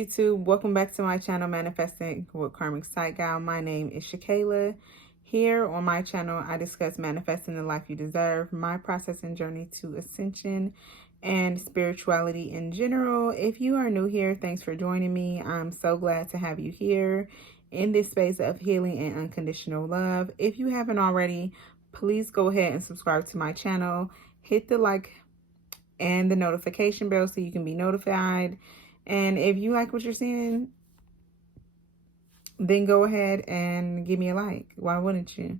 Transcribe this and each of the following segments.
YouTube. Welcome back to my channel, Manifesting with Karmic Psych-Gal. My name is Shakayla. Here on my channel, I discuss manifesting the life you deserve, my process and journey to ascension, and spirituality in general. If you are new here, thanks for joining me. I'm so glad to have you here in this space of healing and unconditional love. If you haven't already, please go ahead and subscribe to my channel. Hit the like and the notification bell so you can be notified. And if you like what you're seeing, then go ahead and give me a like. Why wouldn't you?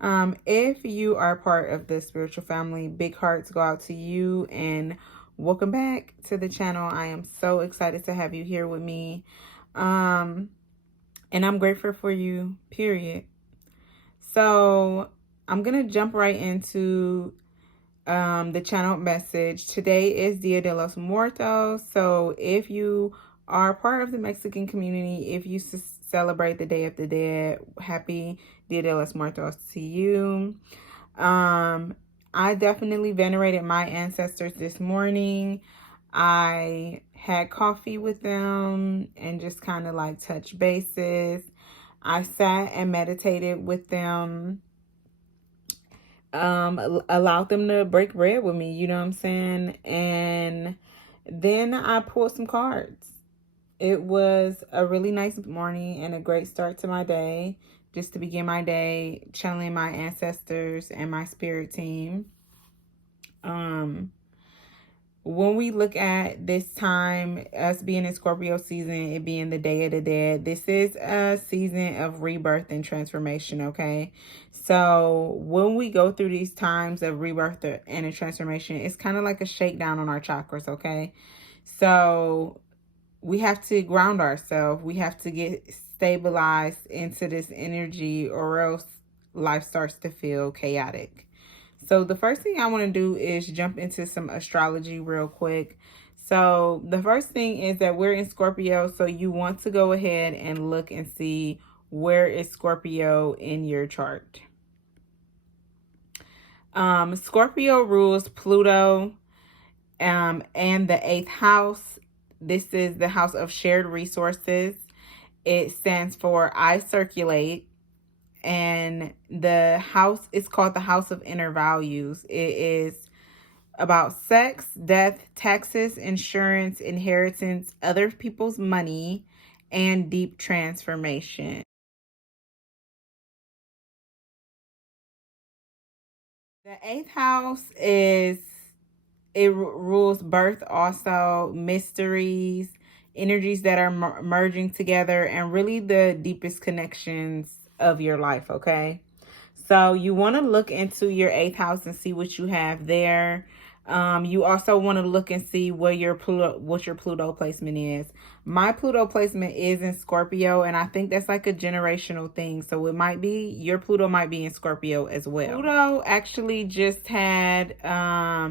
If you are part of the spiritual family, big hearts go out to you and welcome back to the channel. I am so excited to have you here with me. And I'm grateful for you, period. So I'm going to jump right into the channel message. Today is Dia de los Muertos. So if you are part of the Mexican community, if you celebrate the Day of the Dead, happy Dia de los Muertos to you. I definitely venerated my ancestors this morning. I had coffee with them and just kind of like touch bases. I sat and meditated with them. Allowed them to break bread with me, you know what I'm saying? And then I pulled some cards. It was a really nice morning and a great start to my day, just to begin my day channeling my ancestors and my spirit team. When we look at this time, us being in Scorpio season, it being the Day of the Dead, this is a season of rebirth and transformation, okay? So when we go through these times of rebirth and a transformation, it's kind of like a shakedown on our chakras, okay? So we have to ground ourselves. We have to get stabilized into this energy, or else life starts to feel chaotic. So the first thing I want to do is jump into some astrology real quick. So the first thing is that we're in Scorpio. So you want to go ahead and look and see where is Scorpio in your chart. Scorpio rules Pluto and the 8th house. This is the house of shared resources. It stands for I circulate. And the house is called the House of Inner Values. It is about sex, death, taxes, insurance, inheritance, other people's money, and deep transformation. The 8th house rules birth, also mysteries, energies that are merging together, and really the deepest connections of your life, okay? So you want to look into your 8th house and see what you have there. You also want to look and see what your Pluto placement is. My Pluto placement is in Scorpio, and I think that's like a generational thing. So it might be, your Pluto might be in Scorpio as well. Pluto actually just had a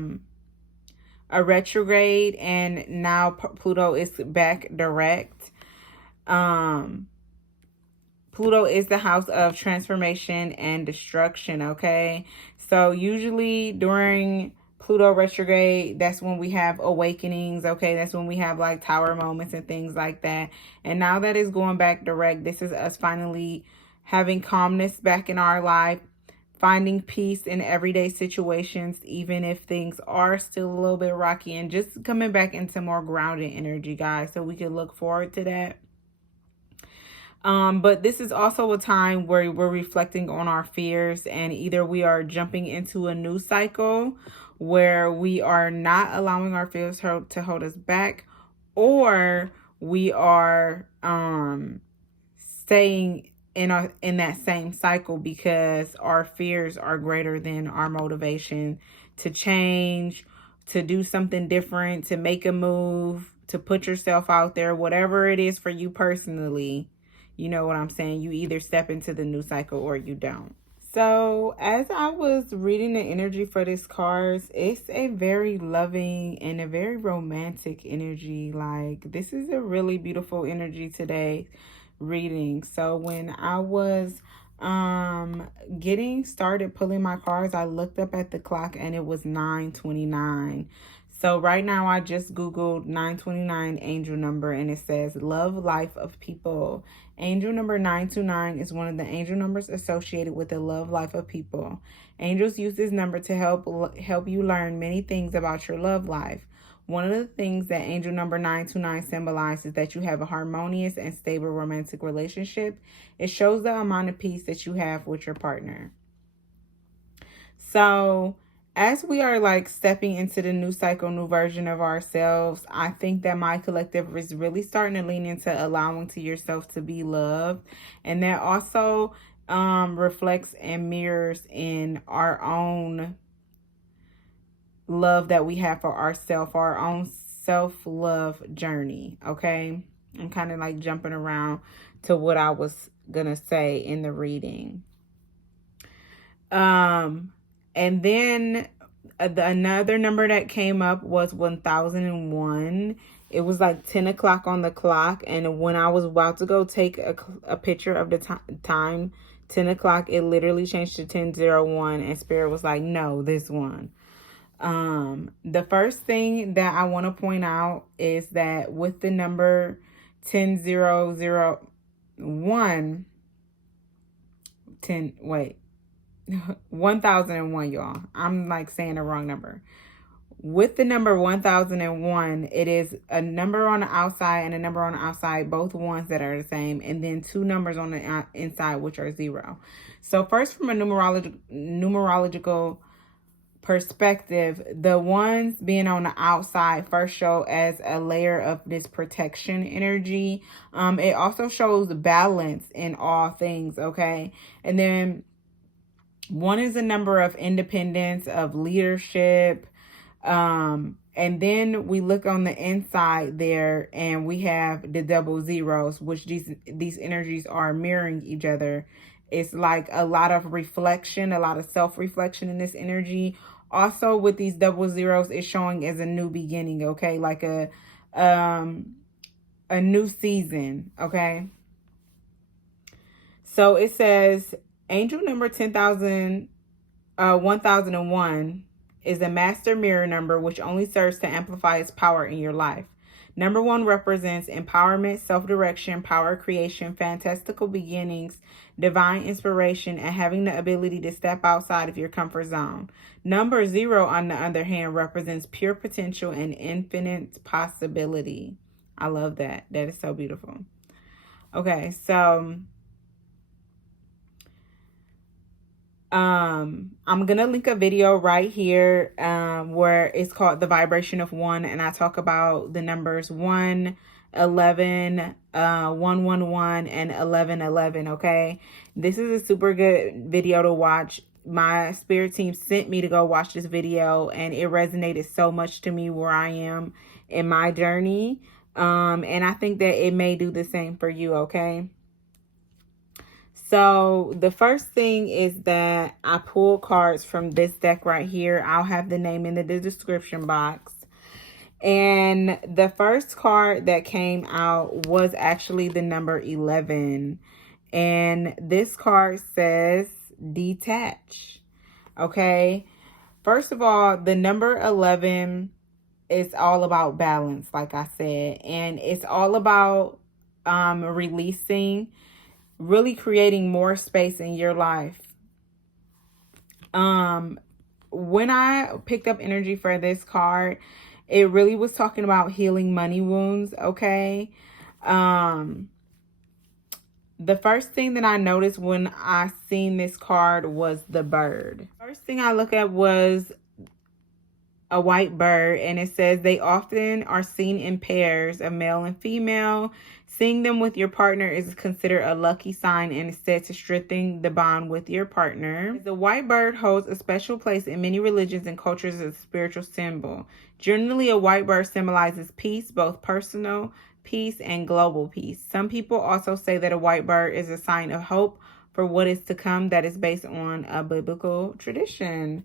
retrograde, and now Pluto is back direct. Pluto is the house of transformation and destruction, okay? So usually during Pluto retrograde, that's when we have awakenings, okay? That's when we have like tower moments and things like that. And now that it's going back direct, this is us finally having calmness back in our life, finding peace in everyday situations, even if things are still a little bit rocky, and just coming back into more grounded energy, guys. So we can look forward to that. But this is also a time where we're reflecting on our fears, and either we are jumping into a new cycle where we are not allowing our fears to hold us back, or we are staying in that same cycle because our fears are greater than our motivation to change, to do something different, to make a move, to put yourself out there, whatever it is for you personally. You know what I'm saying? You either step into the new cycle or you don't. So as I was reading the energy for this cards, it's a very loving and a very romantic energy. Like, this is a really beautiful energy today reading. So when I was getting started pulling my cards, I looked up at the clock and it was 9:29. So right now I just Googled 929 angel number, and it says love life of people. Angel number 929 is one of the angel numbers associated with the love life of people. Angels use this number to help you learn many things about your love life. One of the things that angel number 929 symbolizes is that you have a harmonious and stable romantic relationship. It shows the amount of peace that you have with your partner. So as we are like stepping into the new cycle, new version of ourselves, I think that my collective is really starting to lean into allowing to yourself to be loved. And that also reflects and mirrors in our own love that we have for ourselves, our own self-love journey. Okay, I'm kind of like jumping around to what I was gonna say in the reading. And then another number that came up was 1001. It was like 10 o'clock on the clock, and when I was about to go take a picture of the time 10 o'clock, it literally changed to 10:01, and Spirit was like, no, this one. The first thing that I want to point out is that with the number 10,001, 1001, y'all. I'm like saying the wrong number. With the number 1001, it is a number on the outside and a number on the outside, both ones that are the same, and then two numbers on the inside, which are 0. So first, from a numerological perspective, the ones being on the outside first show as a layer of this protection energy. It also shows balance in all things, okay? And then 1 is a number of independence, of leadership. And then we look on the inside there, and we have the double zeros, which these energies are mirroring each other. It's like a lot of reflection, a lot of self-reflection in this energy. Also, with these double zeros, it's showing as a new beginning, okay? Like a new season, okay? So it says angel number 1001 is a master mirror number, which only serves to amplify its power in your life. Number 1 represents empowerment, self-direction, power creation, fantastical beginnings, divine inspiration, and having the ability to step outside of your comfort zone. Number 0, on the other hand, represents pure potential and infinite possibility. I love that. That is so beautiful. Okay, so I'm gonna link a video right here where it's called The Vibration of One, and I talk about the numbers 1, 11, 111, and 1111. Okay, this is a super good video to watch. My spirit team sent me to go watch this video, and it resonated so much to me where I am in my journey, and I think that it may do the same for you. Okay, so the first thing is that I pull cards from this deck right here. I'll have the name in the description box. And the first card that came out was actually the number 11. And this card says detach. Okay. First of all, the number 11 is all about balance, like I said. And it's all about releasing, really creating more space in your life. When I picked up energy for this card, it really was talking about healing money wounds, okay? The first thing that I noticed when I seen this card was the bird. First thing I look at was a white bird, and it says they often are seen in pairs, a male and female. Seeing them with your partner is considered a lucky sign and is said to strengthen the bond with your partner. The white bird holds a special place in many religions and cultures as a spiritual symbol. Generally, a white bird symbolizes peace, both personal peace and global peace. Some people also say that a white bird is a sign of hope for what is to come that is based on a biblical tradition.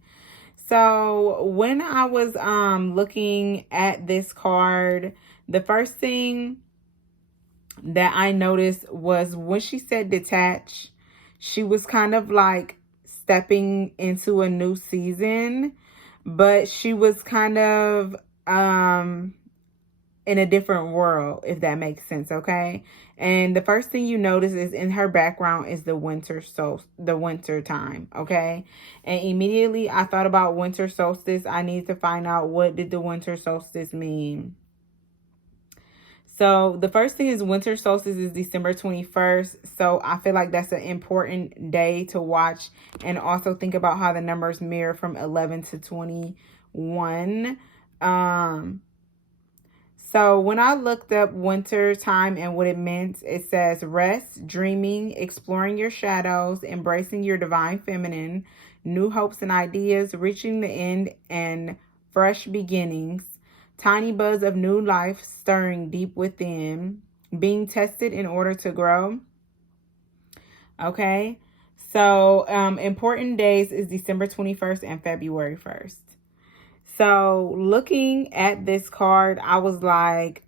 So when I was looking at this card, the first thing that I noticed was when she said detach, she was kind of like stepping into a new season, but she was kind of in a different world, if that makes sense, okay? And the first thing you notice is in her background is the winter time, okay? And immediately I thought about winter solstice. I need to find out, what did the winter solstice mean? So the first thing is winter solstice is December 21st. So I feel like that's an important day to watch, and also think about how the numbers mirror from 11 to 21. So when I looked up winter time and what it meant, it says rest, dreaming, exploring your shadows, embracing your divine feminine, new hopes and ideas, reaching the end, and fresh beginnings, tiny buzz of new life stirring deep within, being tested in order to grow. Okay, so important days is December 21st and February 1st. So looking at this card, I was like,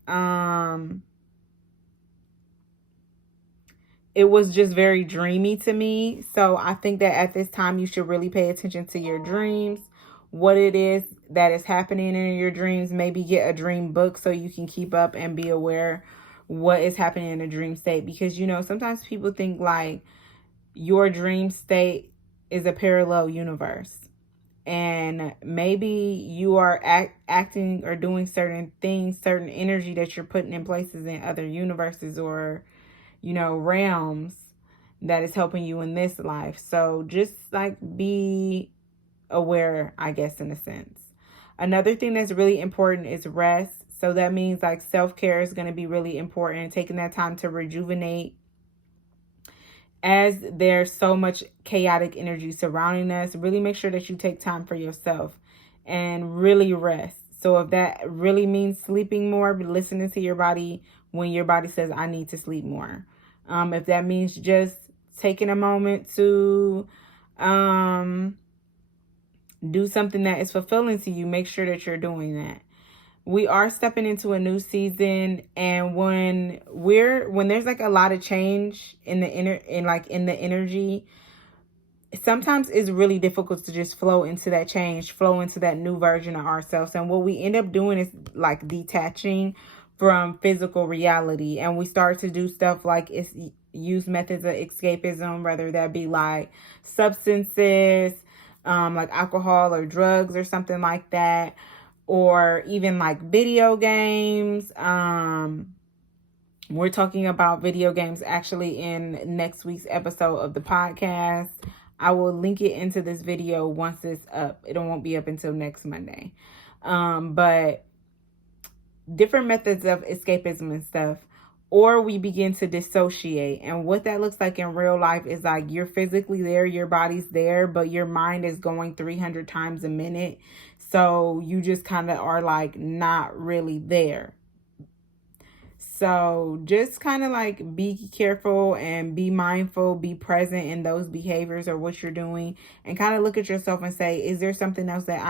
it was just very dreamy to me. So I think that at this time you should really pay attention to your dreams, what it is that is happening in your dreams. Maybe get a dream book so you can keep up and be aware what is happening in a dream state. Because, you know, sometimes people think like your dream state is a parallel universe. And maybe you are acting or doing certain things, certain energy that you're putting in places in other universes or, you know, realms that is helping you in this life. So just like be aware, I guess, in a sense. Another thing that's really important is rest. So that means like self-care is going to be really important. Taking that time to rejuvenate, as there's so much chaotic energy surrounding us. Really make sure that you take time for yourself and really rest. So if that really means sleeping more, be listening to your body when your body says, I need to sleep more. If that means just taking a moment to do something that is fulfilling to you, make sure that you're doing that. We are stepping into a new season, and when there's like a lot of change in the in the energy, sometimes it's really difficult to just flow into that change, flow into that new version of ourselves. And what we end up doing is like detaching from physical reality, and we start to do stuff like use methods of escapism, whether that be like substances, like alcohol or drugs or something like that, or even like video games. We're talking about video games actually in next week's episode of the podcast. I will link it into this video once it's up. It won't be up until next Monday. But different methods of escapism and stuff. Or we begin to dissociate. And what that looks like in real life is like you're physically there, your body's there, but your mind is going 300 times a minute. So you just kind of are like not really there. So just kind of like be careful and be mindful, be present in those behaviors or what you're doing, and kind of look at yourself and say, is there something else that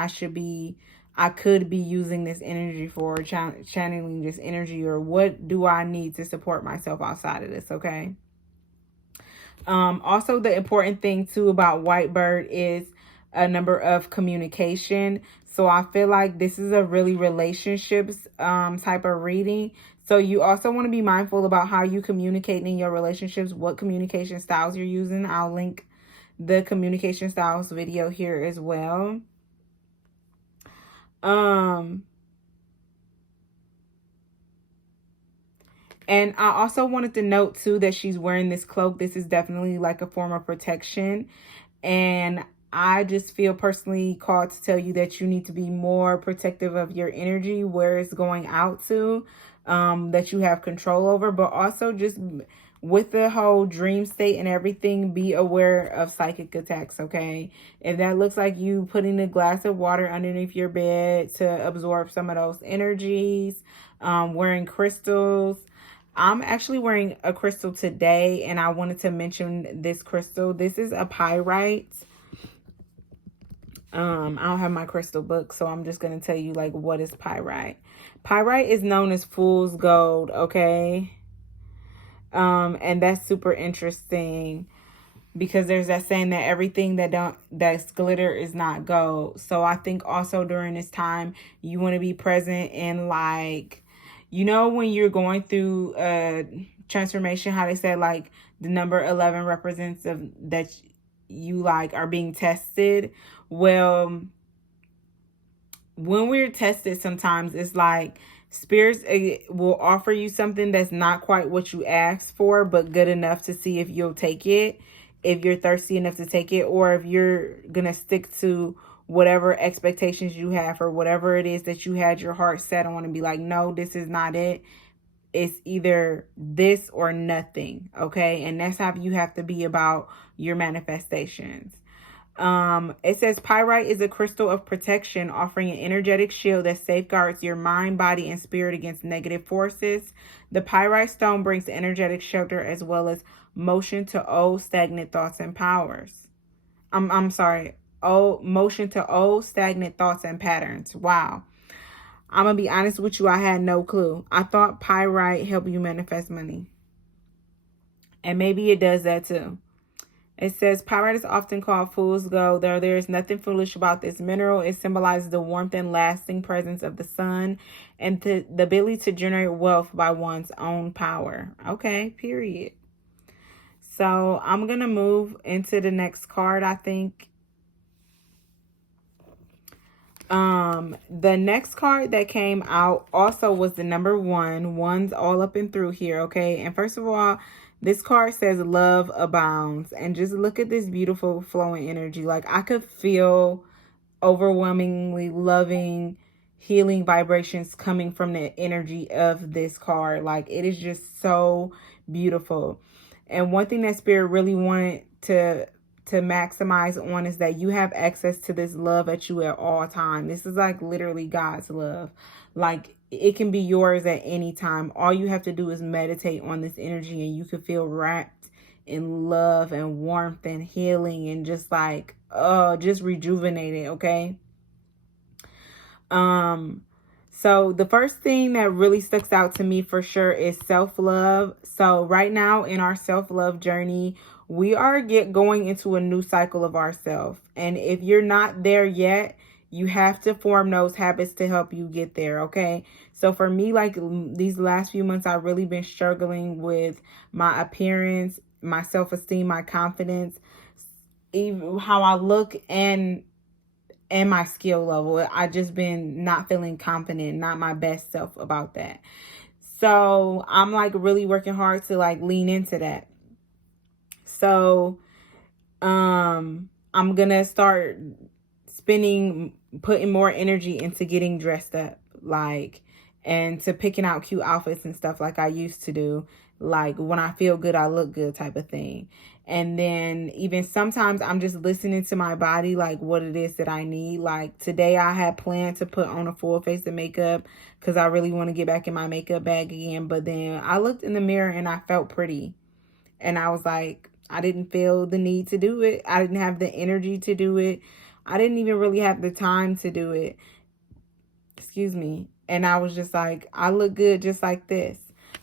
I could be using this energy for, channeling this energy, or what do I need to support myself outside of this? Okay. Also, the important thing too about Whitebird is a number of communication. So I feel like this is a really relationships type of reading. So you also want to be mindful about how you communicate in your relationships, what communication styles you're using. I'll link the communication styles video here as well. And I also wanted to note too that she's wearing this cloak. This is definitely like a form of protection. And I just feel personally called to tell you that you need to be more protective of your energy, where it's going out to, that you have control over. But also just with the whole dream state and everything, be aware of psychic attacks, okay? If that looks like you putting a glass of water underneath your bed to absorb some of those energies, wearing crystals. I'm actually wearing a crystal today, and I wanted to mention this crystal. This is a pyrite. I don't have my crystal book, so I'm just going to tell you like what is pyrite. Pyrite is known as fool's gold, okay? And that's super interesting. because there's that saying that everything that's glitter is not gold. So I think also during this time, you want to be present in, like, when you're going through a transformation, how they said, like, the number 11 represents that you, like, are being tested. Well, when we're tested, sometimes it's like spirits will offer you something that's not quite what you asked for, but good enough to see if you'll take it, if you're thirsty enough to take it, or if you're gonna stick to whatever expectations you have, or whatever it is that you had your heart set on, and be like, no, this is not it. It's either this or nothing. Okay. And that's how you have to be about your manifestations. It says pyrite is a crystal of protection, offering an energetic shield that safeguards your mind, body, and spirit against negative forces. The pyrite stone brings energetic shelter as well as motion to old stagnant thoughts and powers. Motion to old stagnant thoughts and patterns. Wow. I'm gonna be honest with you, I had no clue. I thought pyrite helped you manifest money. And maybe it does that too. It says pyrite is often called fool's gold. There is nothing foolish about this mineral. It symbolizes the warmth and lasting presence of the sun and the ability to generate wealth by one's own power. Okay, period. So I'm going to move into the next card, I think. The next card that came out also was the number 1. One's all up and through here, okay? And first of all, this card says love abounds. And just look at this beautiful flowing energy. Like, I could feel overwhelmingly loving, healing vibrations coming from the energy of this card. Like, it is just so beautiful. And one thing that Spirit really wanted to maximize on is that you have access to this love at you at all time. This is like literally God's love. Like, it can be yours at any time. All you have to do is meditate on this energy and you can feel wrapped in love and warmth and healing and just like, just rejuvenated, okay? So the first thing that really sticks out to me for sure is self-love. So right now in our self-love journey, we are going into a new cycle of ourselves. And if you're not there yet, you have to form those habits to help you get there, okay? So for me, like these last few months, I've really been struggling with my appearance, my self-esteem, my confidence, even how I look, and my skill level. I just been not feeling confident, not my best self about that. So I'm like really working hard to like lean into that. So I'm gonna start putting more energy into getting dressed up, like, and to picking out cute outfits and stuff like I used to do. Like, when I feel good, I look good type of thing. And then even sometimes I'm just listening to my body, like what it is that I need. Like today I had planned to put on a full face of makeup because I really want to get back in my makeup bag again. But then I looked in the mirror and I felt pretty. And I was like, I didn't feel the need to do it. I didn't have the energy to do it. I didn't even really have the time to do it. Excuse me. And I was just like, I look good just like this.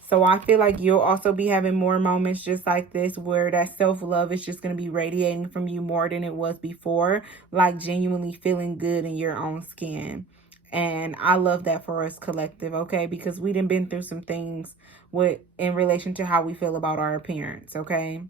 So I feel like you'll also be having more moments just like this where that self-love is just going to be radiating from you more than it was before. Like genuinely feeling good in your own skin. And I love that for us collective, okay? Because we done been through some things in relation to how we feel about our appearance, okay?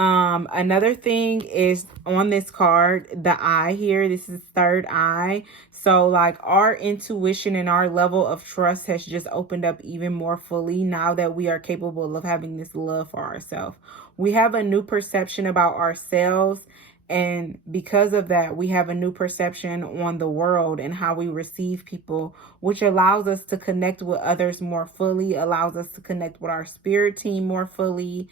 Another thing is on this card, the eye here. This is third eye. So like our intuition and our level of trust has just opened up even more fully now that we are capable of having this love for ourselves. We have a new perception about ourselves. And because of that, we have a new perception on the world and how we receive people, which allows us to connect with others more fully, allows us to connect with our spirit team more fully.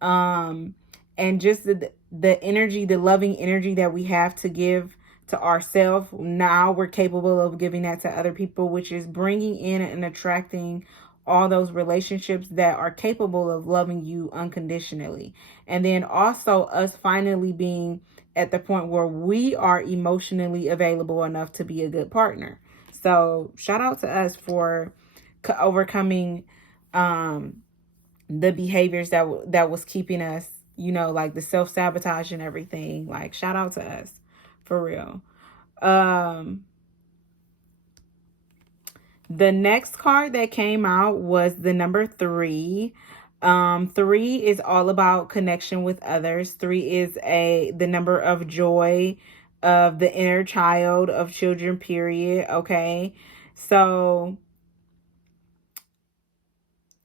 And just the energy, the loving energy that we have to give to ourselves, now we're capable of giving that to other people, which is bringing in and attracting all those relationships that are capable of loving you unconditionally. And then also us finally being at the point where we are emotionally available enough to be a good partner. So shout out to us for overcoming the behaviors that was keeping us, you know, like the self-sabotage and everything. Like, shout out to us, for real. The next card that came out was the number 3. 3 is all about connection with others. 3 is the number of joy, of the inner child, of children, period. Okay. So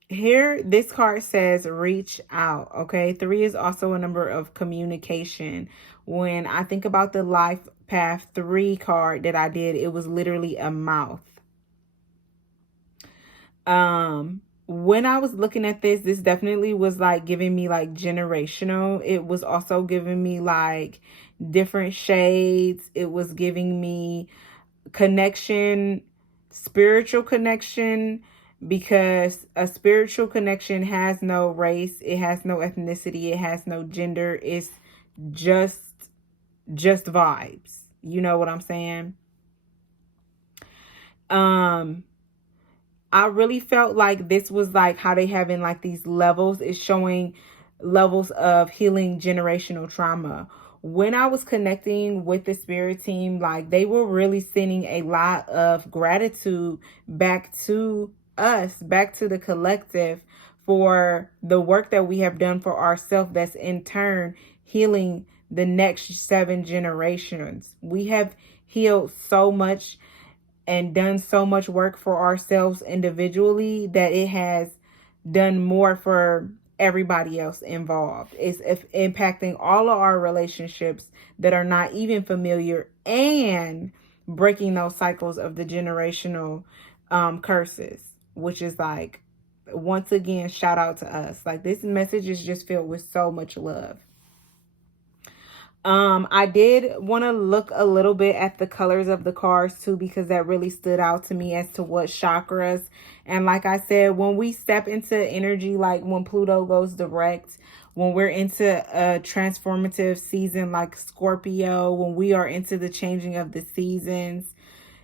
here, this card says reach out. Okay. 3 is also a number of communication. When I think about the Life Path 3 card that I did, it was literally a mouth. When I was looking at this definitely was like giving me like generational. It was also giving me like different shades. It was giving me connection, spiritual connection, because a spiritual connection has no race, it has no ethnicity, it has no gender. It's just vibes. You know what I'm saying? I really felt like this was like how they having like these levels. It's showing levels of healing generational trauma. When I was connecting with the spirit team, like they were really sending a lot of gratitude back to us, back to the collective, for the work that we have done for ourselves, that's in turn healing the next 7 generations. We have healed so much and done so much work for ourselves individually that it has done more for everybody else involved. It's impacting all of our relationships that are not even familiar, and breaking those cycles of the generational curses, which is like, once again, shout out to us. Like, this message is just filled with so much love. I did want to look a little bit at the colors of the cards too, because that really stood out to me as to what chakras. And like I said, when we step into energy, like when Pluto goes direct, when we're into a transformative season like Scorpio, when we are into the changing of the seasons,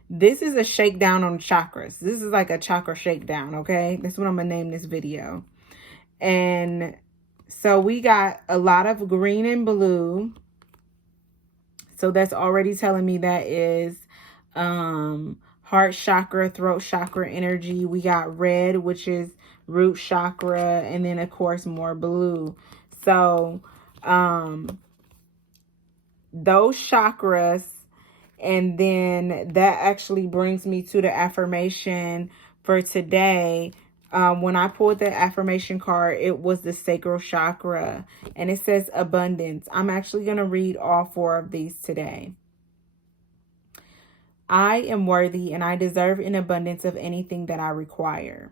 this is a shakedown on chakras. This is like a chakra shakedown, okay? That's what I'm going to name this video. And so we got a lot of green and blue. So that's already telling me that is heart chakra, throat chakra energy. We got red, which is root chakra, and then of course more blue. So those chakras, and then that actually brings me to the affirmation for today. When I pulled the affirmation card, it was the sacral chakra, and it says abundance. I'm actually going to read all 4 of these today. I am worthy and I deserve an abundance of anything that I require.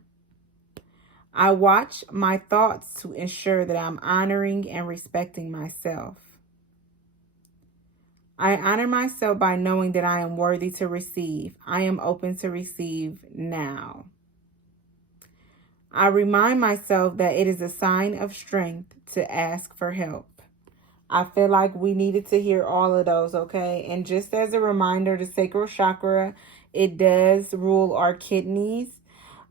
I watch my thoughts to ensure that I'm honoring and respecting myself. I honor myself by knowing that I am worthy to receive. I am open to receive now. I remind myself that it is a sign of strength to ask for help. I feel like we needed to hear all of those, okay? And just as a reminder, the sacral chakra, it does rule our kidneys.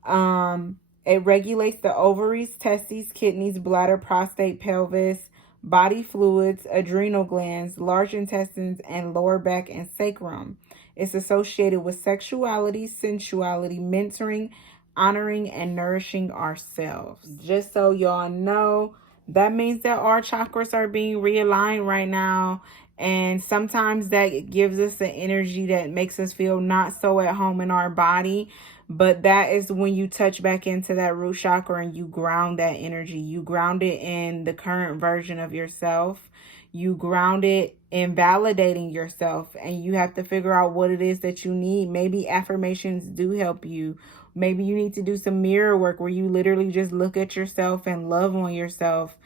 It regulates the ovaries, testes, kidneys, bladder, prostate, pelvis, body fluids, adrenal glands, large intestines, and lower back and sacrum. It's associated with sexuality, sensuality, mentoring, honoring, and nourishing ourselves. Just so y'all know, that means that our chakras are being realigned right now. And sometimes that gives us an energy that makes us feel not so at home in our body. But that is when you touch back into that root chakra and you ground that energy. You ground it in the current version of yourself. You ground it in validating yourself. And you have to figure out what it is that you need. Maybe affirmations do help you. Maybe you need to do some mirror work where you literally just look at yourself and love on yourself.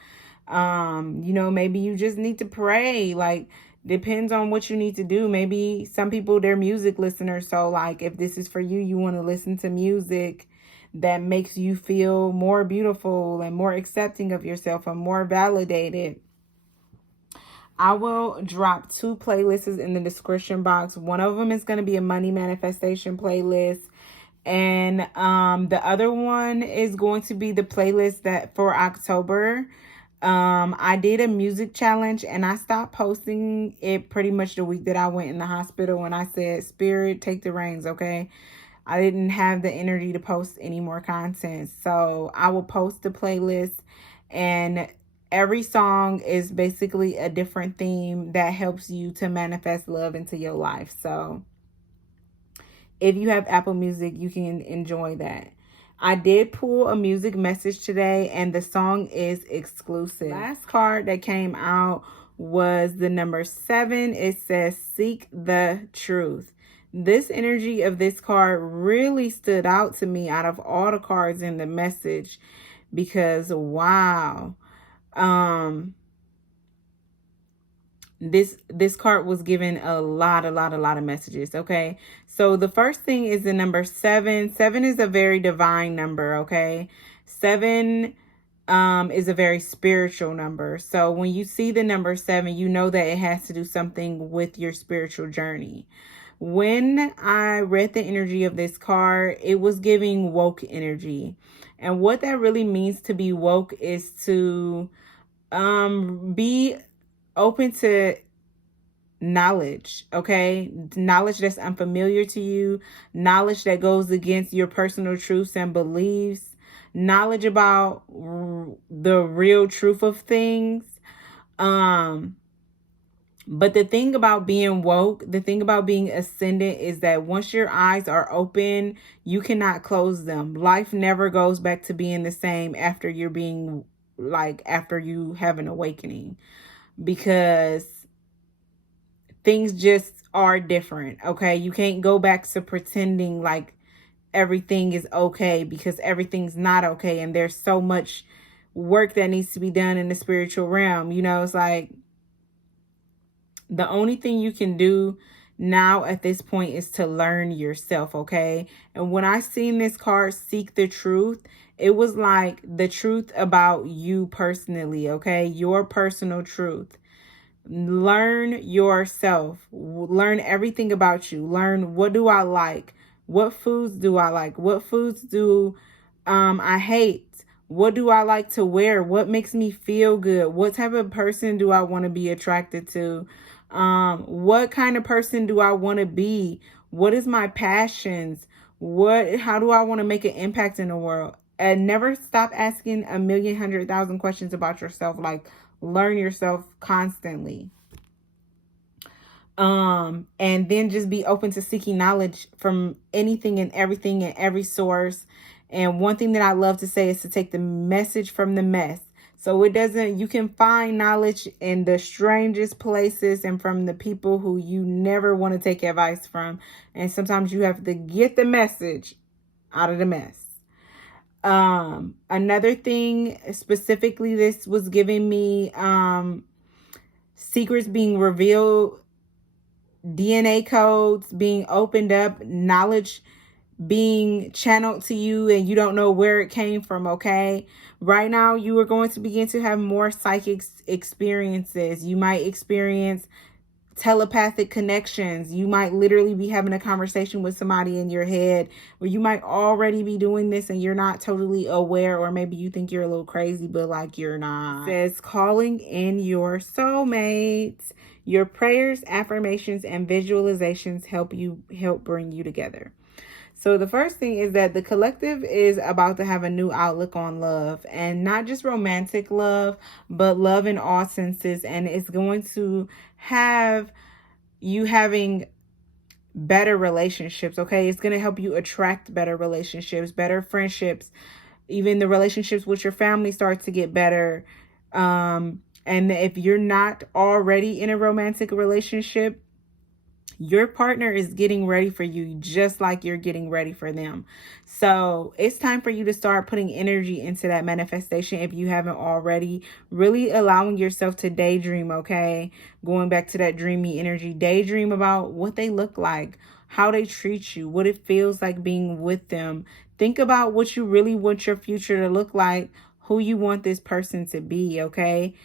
Maybe you just need to pray. Like, depends on what you need to do. Maybe some people, they're music listeners. So like, if this is for you, you want to listen to music that makes you feel more beautiful and more accepting of yourself and more validated. I will drop 2 playlists in the description box. One of them is going to be a money manifestation playlist. And the other one is going to be the playlist that for October. I did a music challenge and I stopped posting it pretty much the week that I went in the hospital, and I said, Spirit, take the reins, okay? I didn't have the energy to post any more content. So I will post the playlist, and every song is basically a different theme that helps you to manifest love into your life. So if you have Apple Music, you can enjoy that. I did pull a music message today, and the song is exclusive. Last card that came out was the number 7. It says, seek the truth. This energy of this card really stood out to me out of all the cards in the message, because wow. This card was given a lot of messages. Okay, so the first thing is the number 7. 7 is a very divine number. Okay, 7 is a very spiritual number. So when you see the number 7, you know that it has to do something with your spiritual journey. When I read the energy of this card, it was giving woke energy, and what that really means to be woke is to be open to knowledge, okay? Knowledge that's unfamiliar to you, knowledge that goes against your personal truths and beliefs, knowledge about the real truth of things. But the thing about being woke, the thing about being ascendant is that once your eyes are open, you cannot close them. Life never goes back to being the same after you're being after you have an awakening, because things just are different. Okay, you can't go back to pretending like everything is okay, because everything's not okay, and there's so much work that needs to be done in the spiritual realm. You know, it's like the only thing you can do now at this point is to learn yourself. Okay, and when I seen this card, seek the truth, it was like the truth about you personally. Okay, your personal truth. Learn yourself. Learn everything about you. Learn, what do I like? What foods do I like? What foods do I hate? What do I like to wear? What makes me feel good? What type of person do I want to be attracted to? What kind of person do I want to be? What is my passions? How do I want to make an impact in the world? And never stop asking 1,100,000 questions about yourself. Like, learn yourself constantly. And then just be open to seeking knowledge from anything and everything and every source. And one thing that I love to say is to take the message from the mess. So you can find knowledge in the strangest places and from the people who you never want to take advice from. And sometimes you have to get the message out of the mess. Another thing specifically, this was giving me secrets being revealed, DNA codes being opened up, knowledge being channeled to you and you don't know where it came from. Okay, right now you are going to begin to have more psychic experiences. You might experience telepathic connections. You might literally be having a conversation with somebody in your head, or you might already be doing this and you're not totally aware, or maybe you think you're a little crazy, but like you're not. It says calling in your soulmates. Your prayers, affirmations, and visualizations help bring you together. So the first thing is that the collective is about to have a new outlook on love, and not just romantic love, but love in all senses. And it's going to have you having better relationships. Okay, it's going to help you attract better relationships, better friendships. Even the relationships with your family start to get better. And if you're not already in a romantic relationship, your partner is getting ready for you just like you're getting ready for them. So it's time for you to start putting energy into that manifestation if you haven't already. Really allowing yourself to daydream, okay? Going back to that dreamy energy. Daydream about what they look like, how they treat you, what it feels like being with them. Think about what you really want your future to look like, who you want this person to be, okay?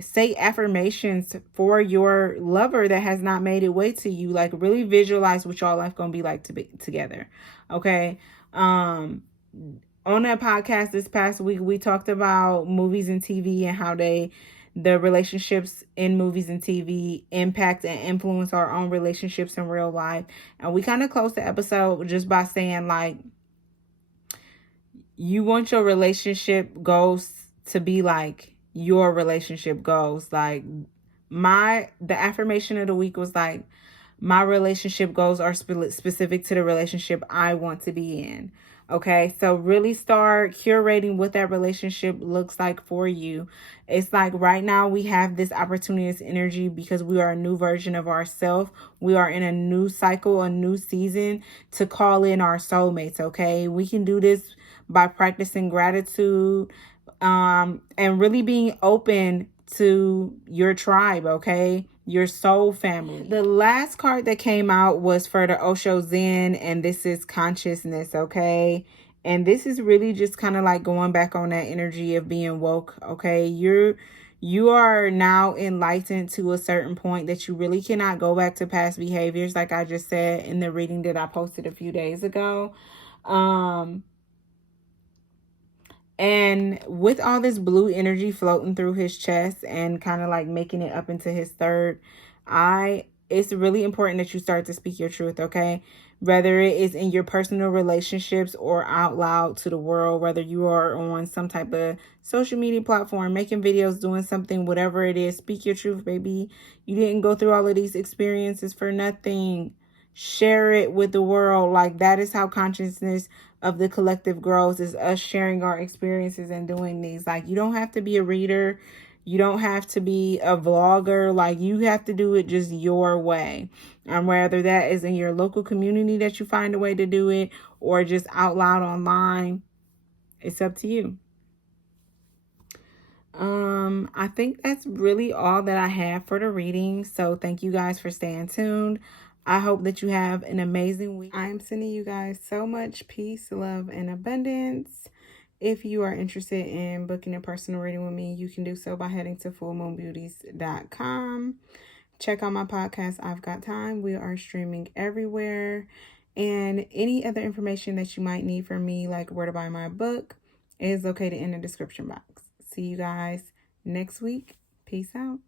Say affirmations for your lover that has not made it way to you. Like, really visualize what y'all life gonna be like to be together. Okay. on that podcast this past week, we talked about movies and TV and how the relationships in movies and TV impact and influence our own relationships in real life. And we kind of closed the episode just by saying, like, you want your relationship goals to be like your relationship goals. Like, the affirmation of the week was like, my relationship goals are specific to the relationship I want to be in. Okay, so really start curating what that relationship looks like for you. It's like right now we have this opportunity, this energy, because we are a new version of ourselves. We are in a new cycle, a new season to call in our soulmates. Okay, we can do this by practicing gratitude, and really being open to your tribe, okay? Your soul family. The last card that came out was for the Osho Zen, and this is consciousness, okay? And this is really just kind of like going back on that energy of being woke, okay? You are now enlightened to a certain point that you really cannot go back to past behaviors, like I just said in the reading that I posted a few days ago. And with all this blue energy floating through his chest and kind of like making it up into his third eye, it's really important that you start to speak your truth, okay? Whether it is in your personal relationships or out loud to the world, whether you are on some type of social media platform, making videos, doing something, whatever it is, speak your truth, baby. You didn't go through all of these experiences for nothing. Share it with the world. Like, that is how consciousness of the collective grows, is us sharing our experiences and doing these. Like, you don't have to be a reader. You don't have to be a vlogger. Like, you have to do it just your way. Whether that is in your local community that you find a way to do it, or just out loud online, it's up to you. I think that's really all that I have for the reading. So thank you guys for staying tuned. I hope that you have an amazing week. I am sending you guys so much peace, love, and abundance. If you are interested in booking a personal reading with me, you can do so by heading to fullmoonbeauties.com. Check out my podcast, I've Got Time. We are streaming everywhere. And any other information that you might need from me, like where to buy my book, is located in the description box. See you guys next week. Peace out.